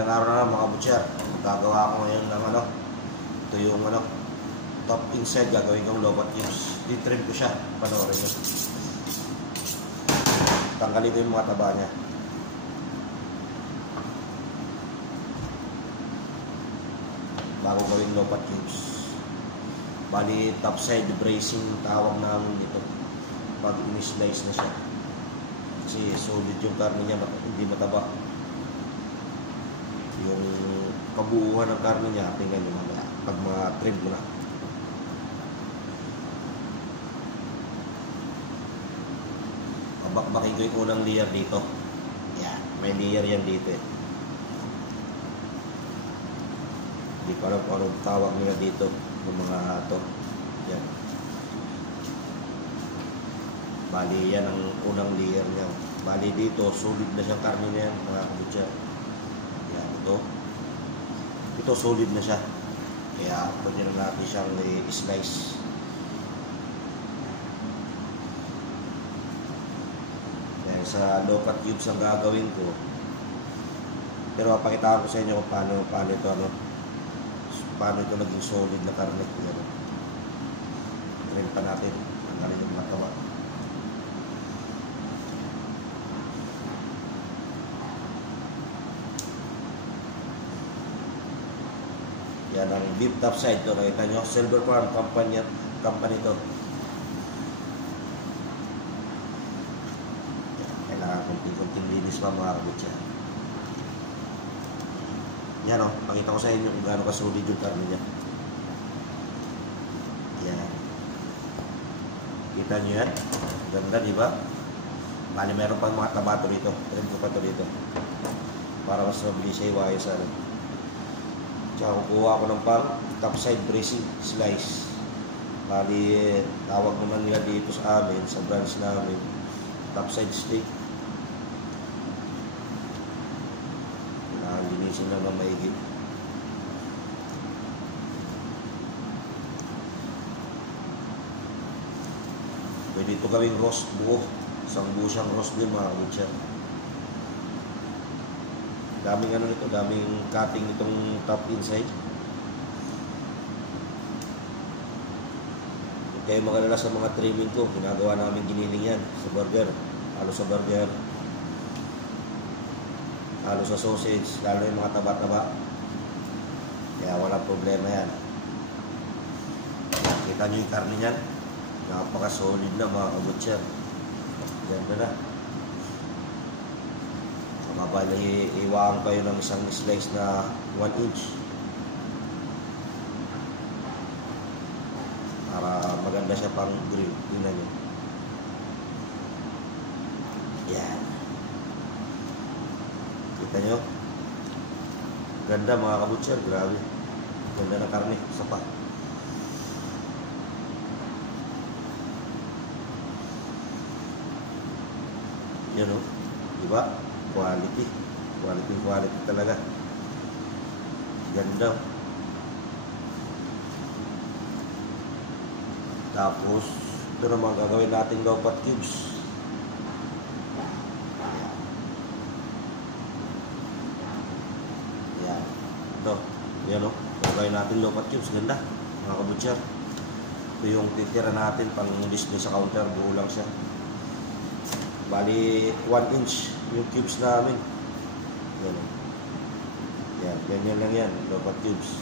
Magandang araw na mga butcher. Gagawa ko ngayon ng ito yung top inside, gagawin kong lobat cubes. Di-trim ko siya, panoorin nyo. Tanggalin ko yung mga taba niya. Bago gawin lobat cubes. Bali, top side bracing tawag namin dito pag in-slice na siya. Kasi solid yung karne niya, hindi mataba. Yung kabuuhan ng karne niya, tingnan nyo mamaya pag trim ko na. Babakbakin ko yung unang layer dito. Yan, may layer yan dito eh. Hindi ko alam kung anong tawag nila dito ng mga to. Yan. Bali, yan ang unang layer niya. Bali dito, solid na siyang karne niya yan, mga kabutya. Yan, ito solid na siya. Kaya pwede na natin siyang i-slice. Dahil sa low cut cubes ang gagawin ko. Pero papakitaan ko sa inyo kung paano ito paano ito naging solid na karne. Trim pa natin. Tanggalin yung matawa. Yan ang beef top side to. Nakita nyo, Silver Farm company to. Kailangan kunting linis pa mga kabutya. Yan o, pakita ko sa inyo kung gaano kasolid yung karne niya. Yan. Kita nyo yan? Ganda, di ba? Bali, meron pang mga tabato dito. Trim ko pa ito dito. Para mas mabilis siya iwayo sa Tsaka kukuha ko ng pang top side bracing slice. Bali, tawag naman nila dito sa amin, sa branch namin, top side steak. Linisin lang ng maigit. Pwede ito gawing roast buo. Isang buo siyang roast din mga kabutya. Daming nito, daming cutting itong top inside. Huwag kayo magalala sa mga trimming ko. Ginagawa namin giniling yan sa burger. Halo sa burger. Halo sa sausage. Lalo yung mga taba-taba. Kaya walang problema yan. Kita nyo yung karne yan. Napaka-solid na mga kabutcher. Ganda na. Mabali, iwaan kayo ng isang slice na 1 inch para maganda siya pang grill. Tingnan nyo. Yan. Kita nyo? Ganda mga kabutcher. Grabe. Ganda ng karne. Isa pa. Yan o. Diba? Quality talaga. Ganda. Tapos ito naman gagawin natin lobat cubes. Yan. Ito. Yan o. Gagawin natin lobat cubes. Ganda mga kabutcher. Ito yung titira natin pang display sa counter. Buo lang siya. Bali 1 inch yung cubes namin. Yan. Yan, ganyan lang yan. Lobat cubes.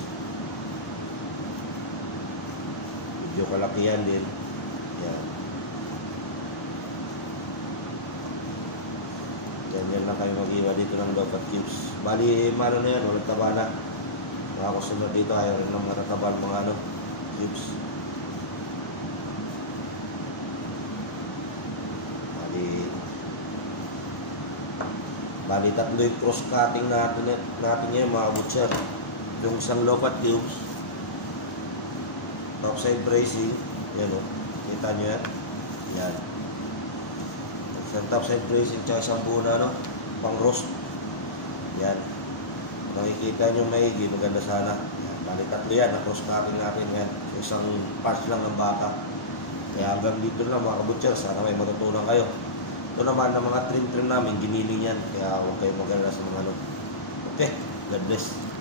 Medyo kalakihan din. Yan. Ganyan lang kayo mag-iwa dito ng lobat cubes. Bali, mano na yan. Walang taba na. Mga customer dito, ayaw rin ng matataba ng mga cubes. Bali, tatlo yung cross-cutting natin yan mga butcher. Yung isang lobat cubes, topside bracing, yan o, kita nyo yan. Yan. Isang topside bracing, tsaka isang buo na pang roast. Yan. Makikita nyo maigi, maganda sana. Yan. Bali, tatlo yan, na cross-cutting natin yan. Isang parts lang ng baka. Kaya hanggang dito lang mga kabutcher, sana may matutunan kayo. Ito naman ng mga trim namin, giniling yan. Kaya huwag kayong mag-alala sa mga Okay. God bless.